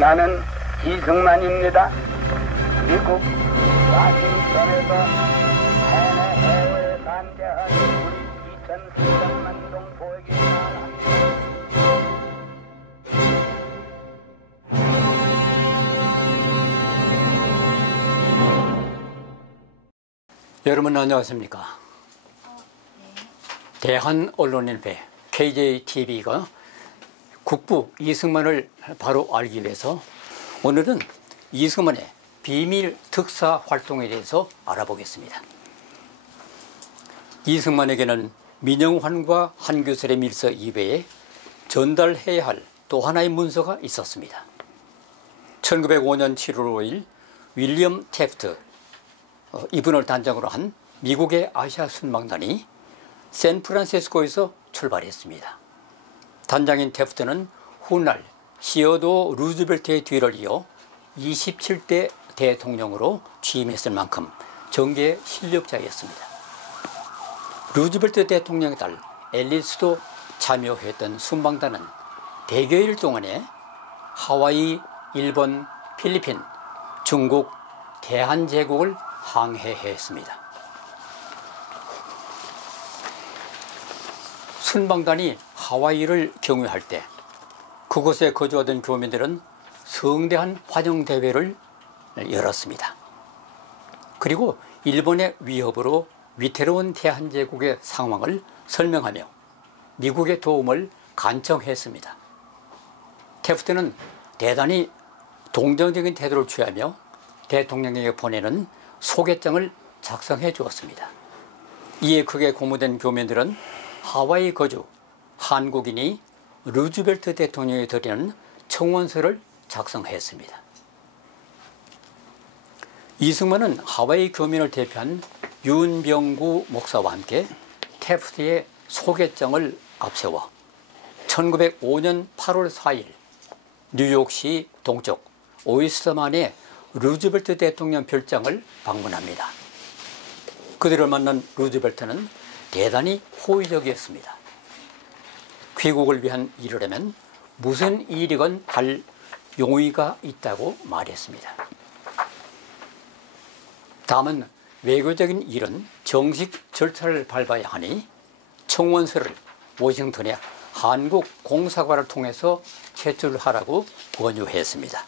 나는 이승만입니다. 미국 와싱턴에서 해외에 반대한 우리 2,300만 동 보에게 말합니다. 여러분 안녕하십니까? 대한언론인회 KJTV가 국부 이승만을 바로 알기 위해서 오늘은 이승만의 비밀 특사 활동에 대해서 알아보겠습니다. 이승만에게는 민영환과 한교설의 밀서 이외에 전달해야 할 또 하나의 문서가 있었습니다. 1905년 7월 5일 윌리엄 태프트 이분을 단장으로 한 미국의 아시아 순방단이 샌프란시스코에서 출발했습니다. 단장인 태프트는 훗날 시어도 루즈벨트의 뒤를 이어 27대 대통령으로 취임했을 만큼 정계의 실력자였습니다. 루즈벨트 대통령의 딸 앨리스도 참여했던 순방단은 대여일 동안에 하와이, 일본, 필리핀, 중국, 대한제국을 항해했습니다. 순방단이 하와이를 경유할 때 그곳에 거주하던 교민들은 성대한 환영대회를 열었습니다. 그리고 일본의 위협으로 위태로운 대한제국의 상황을 설명하며 미국의 도움을 간청했습니다. 태프트는 대단히 동정적인 태도를 취하며 대통령에게 보내는 소개장을 작성해 주었습니다. 이에 크게 고무된 교민들은 하와이 거주 한국인이 루즈벨트 대통령에 드리는 청원서를 작성했습니다. 이승만은 하와이 교민을 대표한 윤병구 목사와 함께 태프트의 소개장을 앞세워 1905년 8월 4일 뉴욕시 동쪽 오이스터만의 루즈벨트 대통령 별장을 방문합니다. 그들을 만난 루즈벨트는 대단히 호의적이었습니다. 귀국을 위한 일을 하면 무슨 일이건 할 용의가 있다고 말했습니다. 다만 외교적인 일은 정식 절차를 밟아야 하니 청원서를 워싱턴의 한국 공사관을 통해서 제출하라고 권유했습니다.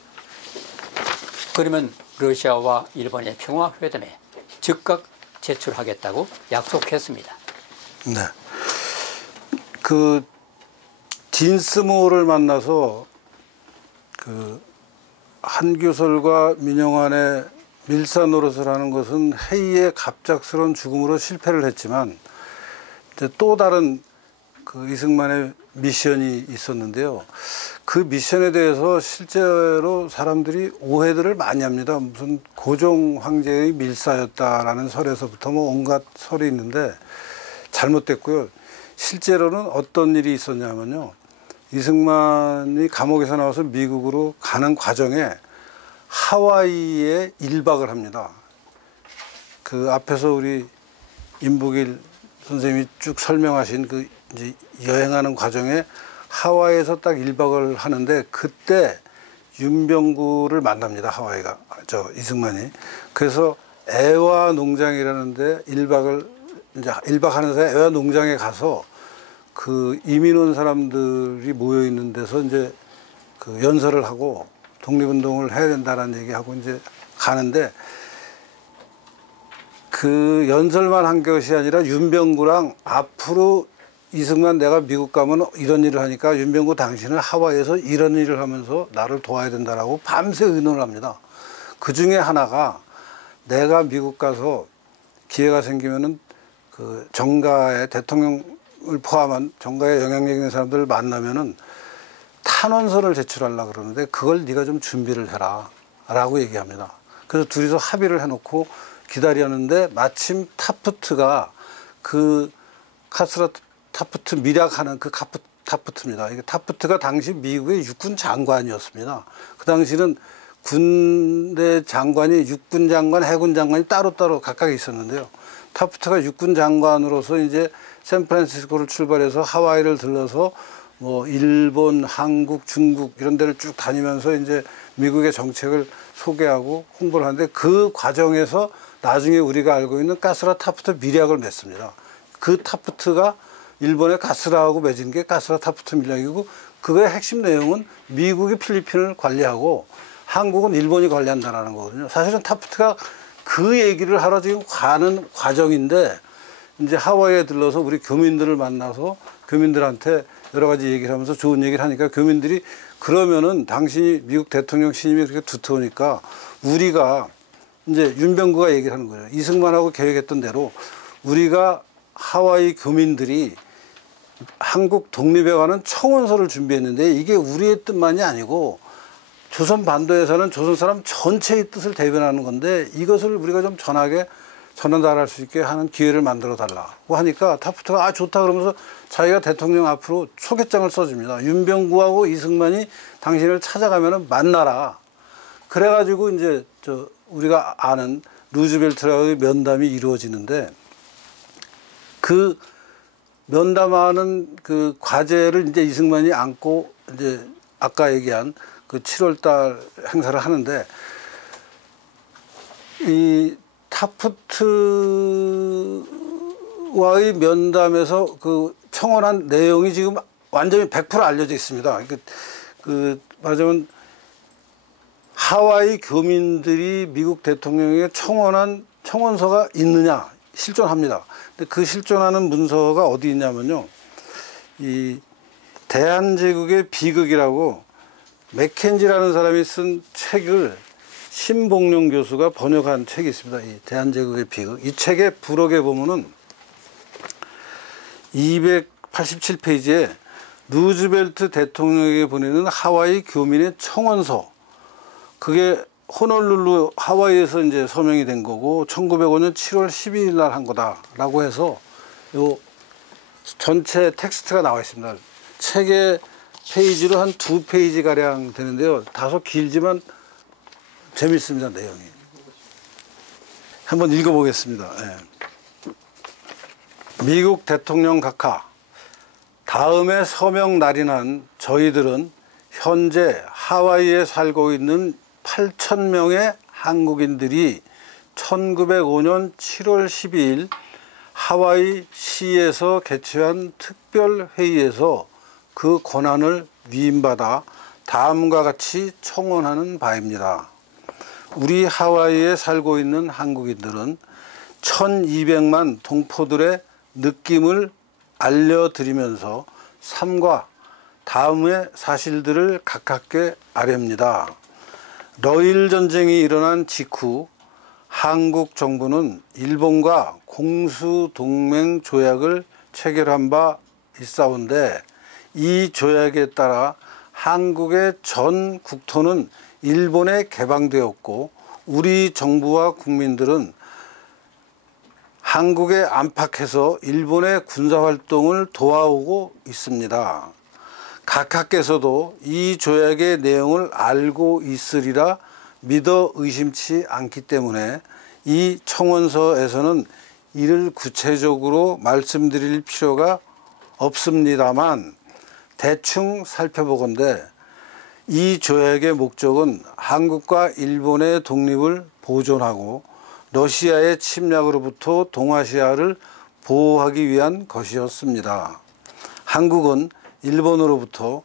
그러면 러시아와 일본의 평화회담에 즉각 제출하겠다고 약속했습니다. 네. 그 딘스모를 만나서 그 한교설과 민영환의 밀사 노릇을 하는 것은 해이의 갑작스러운 죽음으로 실패를 했지만 이제 또 다른 그 이승만의 미션이 있었는데요. 그 미션에 대해서 실제로 사람들이 오해들을 많이 합니다. 무슨 고종 황제의 밀사였다라는 설에서부터 뭐 온갖 설이 있는데 잘못됐고요. 실제로는 어떤 일이 있었냐면요. 이승만이 감옥에서 나와서 미국으로 가는 과정에 하와이에 1박을 합니다. 그 앞에서 우리 임복일 선생님이 쭉 설명하신 그 이제 여행하는 과정에 하와이에서 딱 1박을 하는데 그때 윤병구를 만납니다. 하와이가 이승만이. 그래서 애화 농장이라는데 1박을 이제 1박 하는 사이에 애화 농장에 가서 그 이민 온 사람들이 모여 있는 데서 이제 그 연설을 하고 독립운동을 해야 된다라는 얘기하고 이제 가는데 그 연설만 한 것이 아니라 윤병구랑 앞으로 이승만 내가 미국 가면 이런 일을 하니까 윤병구 당신은 하와이에서 이런 일을 하면서 나를 도와야 된다라고 밤새 의논을 합니다. 그 중에 하나가 내가 미국 가서 기회가 생기면은 그 정가의 대통령을 포함한 정가에 영향력 있는 사람들을 만나면은 탄원서를 제출하려고 그러는데 그걸 네가 좀 준비를 해라 라고 얘기합니다. 그래서 둘이서 합의를 해놓고 기다렸는데 마침 타프트가 그 타프트 밀약하는 그 타프트입니다. 이게 타프트가 당시 미국의 육군 장관이었습니다. 그 당시는 군대 장관이 육군 장관, 해군 장관이 따로따로 각각 있었는데요. 타프트가 육군 장관으로서 이제 샌프란시스코를 출발해서 하와이를 들러서 뭐 일본, 한국, 중국 이런 데를 쭉 다니면서 이제 미국의 정책을 소개하고 홍보를 하는데 그 과정에서 나중에 우리가 알고 있는 가스라 타프트 밀약을 맺습니다. 그 타프트가 일본의 가스라하고 맺은 게 가스라 타프트 밀약이고 그거의 핵심 내용은 미국이 필리핀을 관리하고 한국은 일본이 관리한다는 거거든요. 사실은 타프트가 그 얘기를 하러 지금 가는 과정인데 이제 하와이에 들러서 우리 교민들을 만나서 교민들한테 여러 가지 얘기를 하면서 좋은 얘기를 하니까 교민들이 그러면은 당신이 미국 대통령 신임이 그렇게 두터우니까 우리가 이제 윤병구가 얘기를 하는 거예요. 이승만하고 계획했던 대로 우리가 하와이 교민들이 한국 독립에 관한 청원서를 준비했는데 이게 우리의 뜻만이 아니고 조선 반도에서는 조선 사람 전체의 뜻을 대변하는 건데 이것을 우리가 좀 전달할 수 있게 하는 기회를 만들어 달라고 하니까 타프트가 아 좋다 그러면서 자기가 대통령 앞으로 소개장을 써줍니다. 윤병구하고 이승만이 당신을 찾아가면은 만나라. 그래가지고 이제 우리가 아는 루즈벨트라의 면담이 이루어지는데 그 면담하는 그 과제를 이제 이승만이 안고 이제 아까 얘기한 그 7월달 행사를 하는데 이 타프트와의 면담에서 그 청원한 내용이 지금 완전히 100% 알려져 있습니다. 말하자면 하와이 교민들이 미국 대통령에게 청원한 청원서가 있느냐 실존합니다. 근데 그 실존하는 문서가 어디 있냐면요. 이 대한제국의 비극이라고 맥켄지라는 사람이 쓴 책을 신봉룡 교수가 번역한 책이 있습니다. 이 대한제국의 비극. 이 책의 부록에 보면은 287페이지에 루즈벨트 대통령에게 보내는 하와이 교민의 청원서. 그게 호놀룰루 하와이에서 이제 서명이 된 거고 1905년 7월 12일 날 한 거다라고 해서 요 전체 텍스트가 나와 있습니다. 책의 페이지로 한 2페이지 가량 되는데요. 다소 길지만 재밌습니다. 내용이. 한번 읽어보겠습니다. 네. 미국 대통령 각하, 다음에 서명 날이 난 저희들은 현재 하와이에 살고 있는 8,000명의 한국인들이 1905년 7월 12일 하와이 시에서 개최한 특별회의에서 그 권한을 위임받아 다음과 같이 청원하는 바입니다. 우리 하와이에 살고 있는 한국인들은 1200만 동포들의 느낌을 알려드리면서 삼가 다음의 사실들을 가깝게 아렵니다. 러일 전쟁이 일어난 직후 한국 정부는 일본과 공수동맹 조약을 체결한 바 있사온데 이 조약에 따라 한국의 전 국토는 일본에 개방되었고 우리 정부와 국민들은 한국에 안팎에서 일본의 군사활동을 도와오고 있습니다. 각하께서도 이 조약의 내용을 알고 있으리라 믿어 의심치 않기 때문에 이 청원서에서는 이를 구체적으로 말씀드릴 필요가 없습니다만 대충 살펴보건대 이 조약의 목적은 한국과 일본의 독립을 보존하고 러시아의 침략으로부터 동아시아를 보호하기 위한 것이었습니다. 한국은 일본으로부터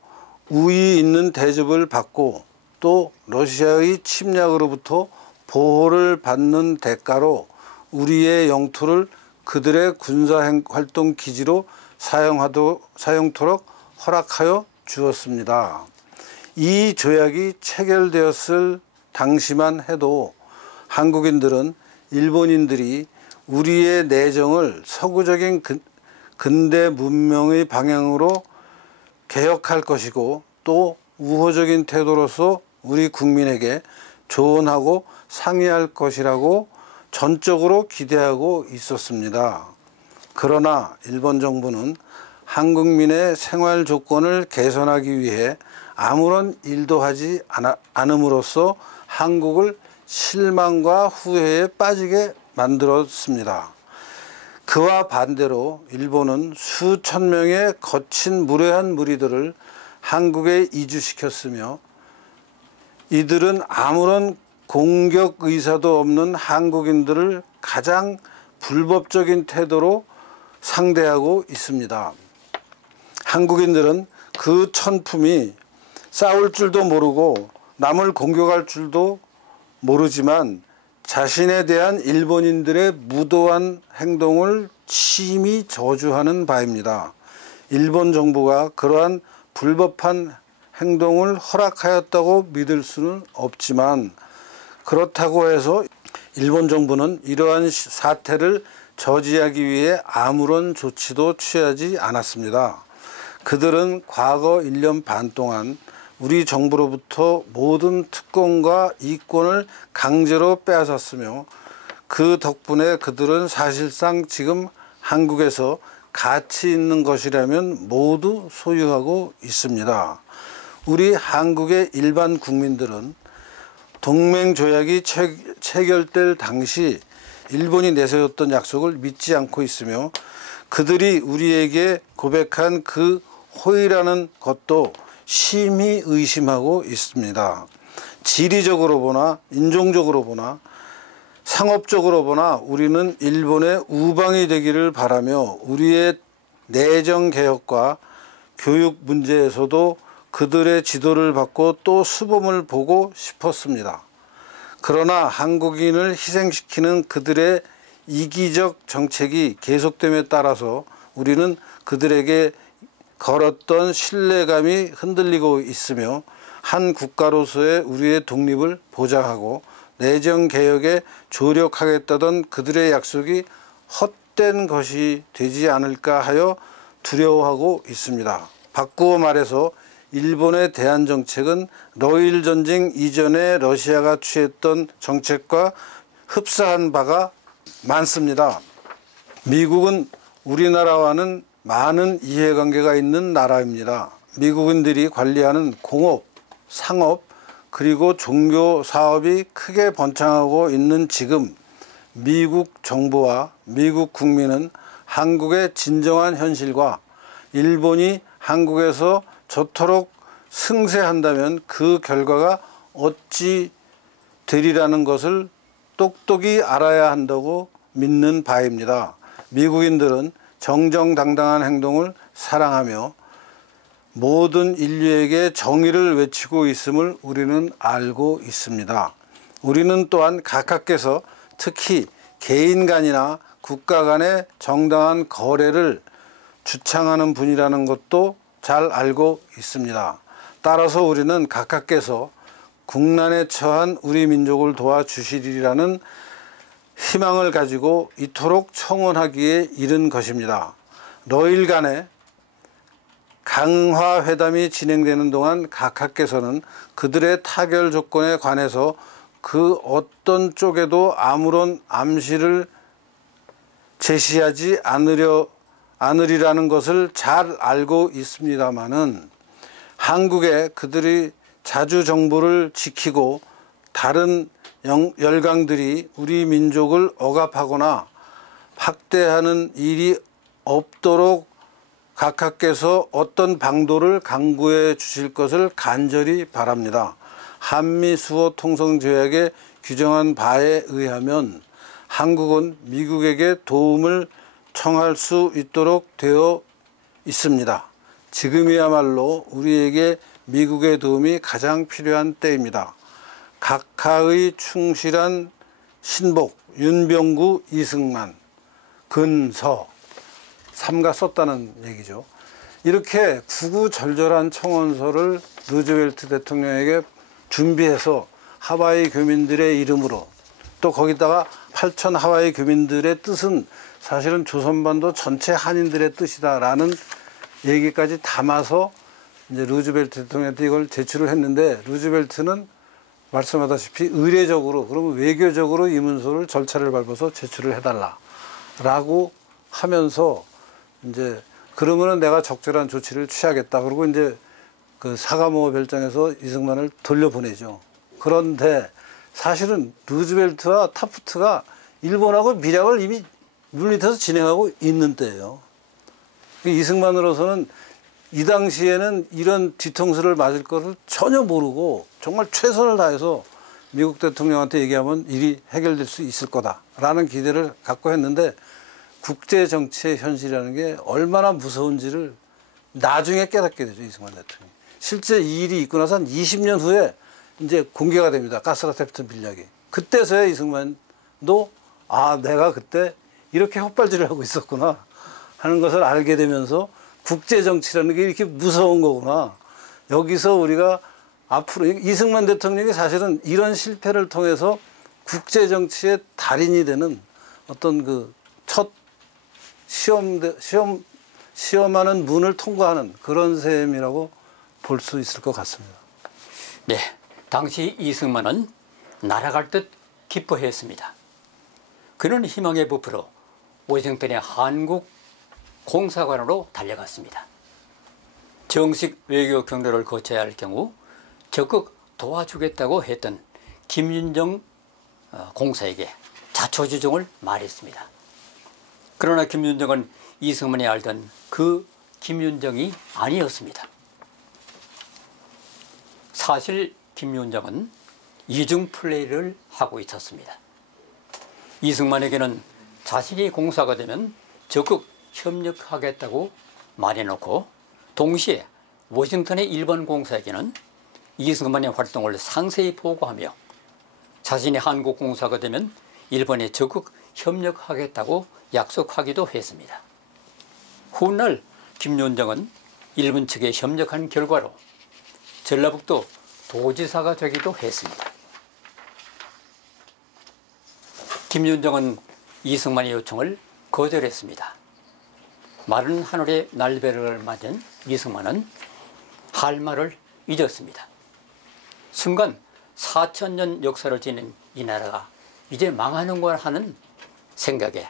우위 있는 대접을 받고 또 러시아의 침략으로부터 보호를 받는 대가로 우리의 영토를 그들의 군사활동 기지로 사용토록 허락하여 주었습니다. 이 조약이 체결되었을 당시만 해도 한국인들은 일본인들이 우리의 내정을 서구적인 근대 문명의 방향으로 개혁할 것이고 또 우호적인 태도로서 우리 국민에게 조언하고 상의할 것이라고 전적으로 기대하고 있었습니다. 그러나 일본 정부는 한국민의 생활 조건을 개선하기 위해 아무런 일도 하지 않음으로써 한국을 실망과 후회에 빠지게 만들었습니다. 그와 반대로 일본은 수천 명의 거친 무례한 무리들을 한국에 이주시켰으며 이들은 아무런 공격 의사도 없는 한국인들을 가장 불법적인 태도로 상대하고 있습니다. 한국인들은 그 천품이 싸울 줄도 모르고 남을 공격할 줄도 모르지만 자신에 대한 일본인들의 무도한 행동을 심히 저주하는 바입니다. 일본 정부가 그러한 불법한 행동을 허락하였다고 믿을 수는 없지만 그렇다고 해서 일본 정부는 이러한 사태를 저지하기 위해 아무런 조치도 취하지 않았습니다. 그들은 과거 1년 반 동안 우리 정부로부터 모든 특권과 이권을 강제로 빼앗았으며 그 덕분에 그들은 사실상 지금 한국에서 가치 있는 것이라면 모두 소유하고 있습니다. 우리 한국의 일반 국민들은 동맹조약이 체결될 당시 일본이 내세웠던 약속을 믿지 않고 있으며 그들이 우리에게 고백한 그 호의라는 것도 심히 의심하고 있습니다. 지리적으로 보나 인종적으로 보나 상업적으로 보나 우리는 일본의 우방이 되기를 바라며 우리의 내정개혁과 교육 문제에서도 그들의 지도를 받고 또 수범을 보고 싶었습니다. 그러나 한국인을 희생시키는 그들의 이기적 정책이 계속됨에 따라서 우리는 그들에게 걸었던 신뢰감이 흔들리고 있으며 한 국가로서의 우리의 독립을 보장하고 내정개혁에 조력하겠다던 그들의 약속이 헛된 것이 되지 않을까 하여 두려워하고 있습니다. 바꾸어 말해서 일본의 대한정책은 러일 전쟁 이전에 러시아가 취했던 정책과 흡사한 바가 많습니다. 미국은 우리나라와는 많은 이해관계가 있는 나라입니다. 미국인들이 관리하는 공업, 상업, 그리고 종교 사업이 크게 번창하고 있는 지금 미국 정부와 미국 국민은 한국의 진정한 현실과 일본이 한국에서 저토록 승세한다면 그 결과가 어찌 되리라는 것을 똑똑히 알아야 한다고 믿는 바입니다. 미국인들은 정정당당한 행동을 사랑하며 모든 인류에게 정의를 외치고 있음을 우리는 알고 있습니다. 우리는 또한 각하께서 특히 개인 간이나 국가 간의 정당한 거래를 주창하는 분이라는 것도 잘 알고 있습니다. 따라서 우리는 각하께서 국난에 처한 우리 민족을 도와주시리라는 희망을 가지고 이토록 청원하기에 이른 것입니다. 러일 간에 강화회담이 진행되는 동안 각하께서는 그들의 타결 조건에 관해서 그 어떤 쪽에도 아무런 암시를 제시하지 않으리라는 것을 잘 알고 있습니다마는 한국에 그들이 자주 정부를 지키고 다른 열강들이 우리 민족을 억압하거나 학대하는 일이 없도록 각하께서 어떤 방도를 강구해 주실 것을 간절히 바랍니다. 한미수호 통성조약에 규정한 바에 의하면 한국은 미국에게 도움을 청할 수 있도록 되어 있습니다. 지금이야말로 우리에게 미국의 도움이 가장 필요한 때입니다. 각하의 충실한 신복 윤병구 이승만 근서 삼가 썼다는 얘기죠. 이렇게 구구절절한 청원서를 루즈벨트 대통령에게 준비해서 하와이 교민들의 이름으로 또 거기다가 8천 하와이 교민들의 뜻은 사실은 조선반도 전체 한인들의 뜻이다라는 얘기까지 담아서 이제 루즈벨트 대통령한테 이걸 제출을 했는데 루즈벨트는 말씀하다시피 의례적으로 그러면 외교적으로 이 문서를 절차를 밟아서 제출을 해달라라고 하면서 이제 그러면은 내가 적절한 조치를 취하겠다. 그리고 이제 그 사과모 별장에서 이승만을 돌려보내죠. 그런데 사실은 루즈벨트와 타프트가 일본하고 밀약을 이미 물밑에서 진행하고 있는 때예요. 이승만으로서는 이 당시에는 이런 뒤통수를 맞을 것을 전혀 모르고 정말 최선을 다해서 미국 대통령한테 얘기하면 일이 해결될 수 있을 거다라는 기대를 갖고 했는데 국제 정치의 현실이라는 게 얼마나 무서운지를 나중에 깨닫게 되죠, 이승만 대통령이. 실제 이 일이 있고 나서 한 20년 후에 이제 공개가 됩니다. 가스라테프트 밀약이. 그때서야 이승만도 내가 그때 이렇게 헛발질을 하고 있었구나 하는 것을 알게 되면서 국제 정치라는 게 이렇게 무서운 거구나. 여기서 우리가 앞으로 이승만 대통령이 사실은 이런 실패를 통해서 국제 정치의 달인이 되는 어떤 그 첫 시험하는 문을 통과하는 그런 셈이라고 볼 수 있을 것 같습니다. 네, 당시 이승만은 날아갈 듯 기뻐했습니다. 그는 희망의 부표로 워싱턴의 한국 공사관으로 달려갔습니다. 정식 외교 경로를 거쳐야 할 경우 적극 도와주겠다고 했던 김윤정 공사에게 자초지종을 말했습니다. 그러나 김윤정은 이승만이 알던 그 김윤정이 아니었습니다. 사실 김윤정은 이중 플레이를 하고 있었습니다. 이승만에게는 자신이 공사가 되면 적극 협력하겠다고 말해놓고 동시에 워싱턴의 일본 공사에게는 이승만의 활동을 상세히 보고하며 자신이 한국 공사가 되면 일본에 적극 협력하겠다고 약속하기도 했습니다. 훗날 김윤정은 일본 측에 협력한 결과로 전라북도 도지사가 되기도 했습니다. 김윤정은 이승만의 요청을 거절했습니다. 마른 하늘의 날벼락을 맞은 이승만은 할 말을 잊었습니다. 순간 4000년 역사를 지닌 이 나라가 이제 망하는걸 하는 생각에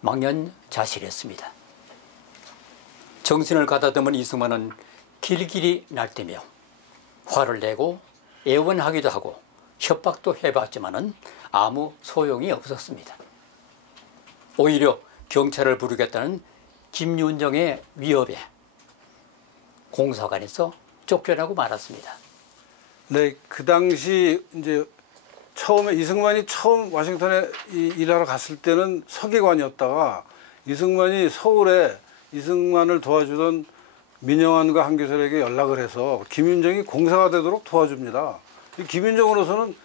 망연자실했습니다. 정신을 가다듬은 이승만은 길길이 날뛰며 화를 내고 애원하기도 하고 협박도 해봤지만은 아무 소용이 없었습니다. 오히려 경찰을 부르겠다는 김윤정의 위협에 공사관에서 쫓겨나고 말았습니다. 네, 그 당시 이제 처음에 이승만이 처음 워싱턴에 일하러 갔을 때는 서기관이었다가 이승만이 서울에 이승만을 도와주던 민영환과 한기설에게 연락을 해서 김윤정이 공사가 되도록 도와줍니다. 김윤정으로서는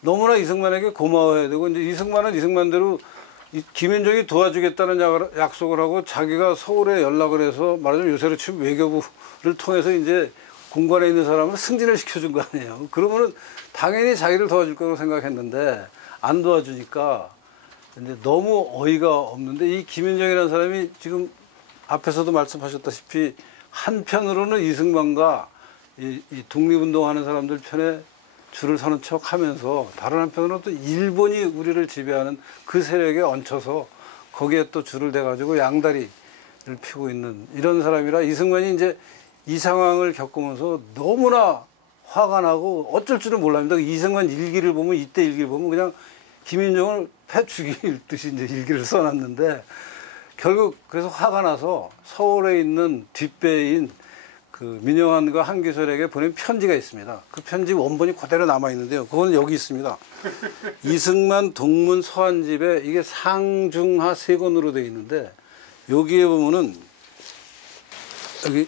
너무나 이승만에게 고마워해야 되고 이제 이승만은 이승만대로 김윤정이 도와주겠다는 약속을 하고 자기가 서울에 연락을 해서 말하자면 요새로 치면 외교부를 통해서 이제 공관에 있는 사람을 승진을 시켜준 거 아니에요. 그러면은 당연히 자기를 도와줄 거라고 생각했는데 안 도와주니까 이제 너무 어이가 없는데 이 김윤정이라는 사람이 지금 앞에서도 말씀하셨다시피 한편으로는 이승만과 이 독립운동하는 사람들 편에 줄을 서는 척 하면서 다른 한편으로는 또 일본이 우리를 지배하는 그 세력에 얹혀서 거기에 또 줄을 대가지고 양다리를 피고 있는 이런 사람이라 이승만이 이제 이 상황을 겪으면서 너무나 화가 나고 어쩔 줄을 몰랍니다. 이승만 일기를 보면 이때 일기를 보면 그냥 김윤정을 패 죽일 듯이 이제 일기를 써놨는데 결국 그래서 화가 나서 서울에 있는 뒷배인 그 민영환과 한기설에게 보낸 편지가 있습니다. 그 편지 원본이 그대로 남아 있는데요. 그건 여기 있습니다. 이승만 동문 서한집에 이게 상중하 3권으로 되어 있는데 여기에 보면은 여기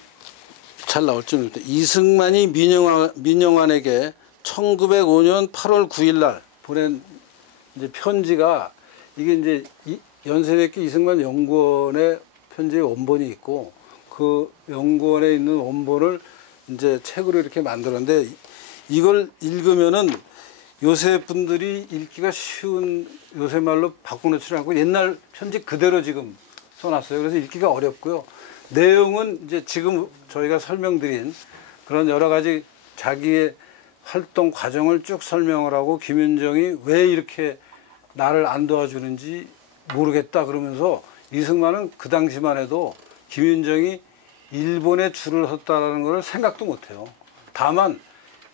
잘 나올지 모르겠다. 이승만이 민영환에게 1905년 8월 9일 날 보낸 이제 편지가 이게 이제 연세대학교 이승만 연구원의 편지의 원본이 있고 그 연구원에 있는 원본을 이제 책으로 이렇게 만들었는데 이걸 읽으면은 요새 분들이 읽기가 쉬운 요새 말로 바꿔놓지 않고 옛날 편지 그대로 지금 써놨어요. 그래서 읽기가 어렵고요. 내용은 이제 지금 저희가 설명드린 그런 여러 가지 자기의 활동 과정을 쭉 설명을 하고 김윤정이 왜 이렇게 나를 안 도와주는지 모르겠다 그러면서 이승만은 그 당시만 해도 김윤정이 일본에 줄을 섰다는 걸 생각도 못해요. 다만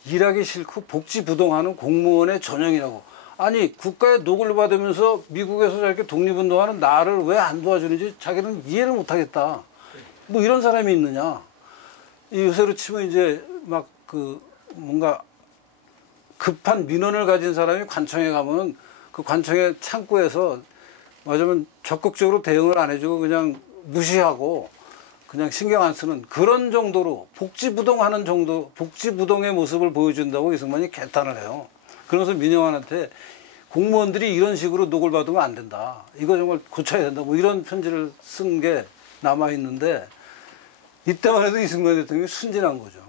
일하기 싫고 복지부동하는 공무원의 전형이라고 아니 국가의 녹을 받으면서 미국에서 저렇게 독립운동하는 나를 왜 안 도와주는지 자기는 이해를 못하겠다. 뭐 이런 사람이 있느냐. 이 요새로 치면 이제 막 그 뭔가 급한 민원을 가진 사람이 관청에 가면 그 관청의 창구에서 맞으면 적극적으로 대응을 안 해주고 그냥 무시하고 그냥 신경 안 쓰는 그런 정도로 복지부동하는 정도, 복지부동의 모습을 보여준다고 이승만이 개탄을 해요. 그러면서 민영환한테 공무원들이 이런 식으로 녹을 받으면 안 된다. 이거 정말 고쳐야 된다. 뭐 이런 편지를 쓴 게 남아있는데 이때만 해도 이승만 대통령이 순진한 거죠.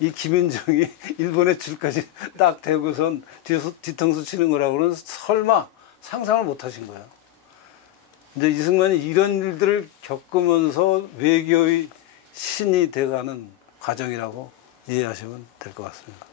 이 김인정이 일본의 줄까지 딱 대고선 뒤통수 치는 거라고는 설마 상상을 못 하신 거예요. 이제 이승만이 이런 일들을 겪으면서 외교의 신이 돼가는 과정이라고 이해하시면 될 것 같습니다.